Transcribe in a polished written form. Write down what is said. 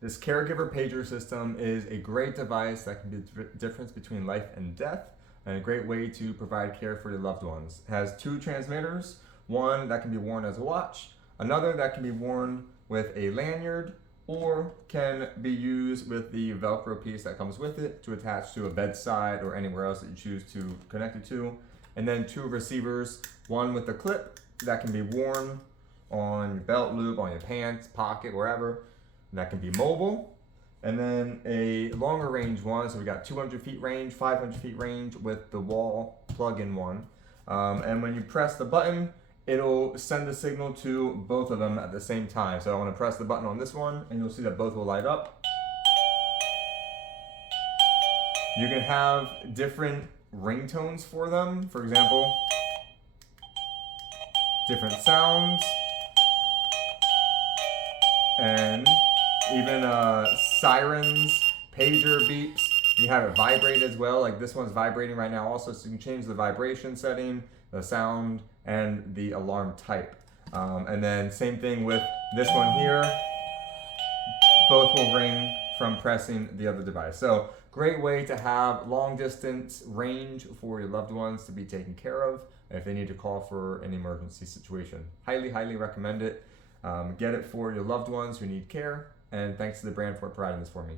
This Caregiver pager system is a great device that can be the difference between life and death, and a great way to provide care for your loved ones. It has two transmitters, one that can be worn as a watch, another that can be worn with a lanyard, or can be used with the Velcro piece that comes with it to attach to a bedside or anywhere else that you choose to connect it to. And then two receivers, one with a clip that can be worn on your belt loop, on your pants, pocket, wherever. That can be mobile. And then a longer range one, so we got 200 feet range, 500 feet range with the wall plug-in one. And when you press the button, it'll send the signal to both of them at the same time. So I want to press the button on this one, and you'll see that both will light up. You can have different ringtones for them. For example, different sounds, and even sirens, pager beeps. You can have it vibrate as well, like this one's vibrating right now also, so you can change the vibration setting, the sound, and the alarm type. And then same thing with this one here. Both will ring from pressing the other device. So great way to have long distance range for your loved ones to be taken care of if they need to call for an emergency situation. Highly, highly recommend it. Get it for your loved ones who need care. And thanks to the brand for providing this for me.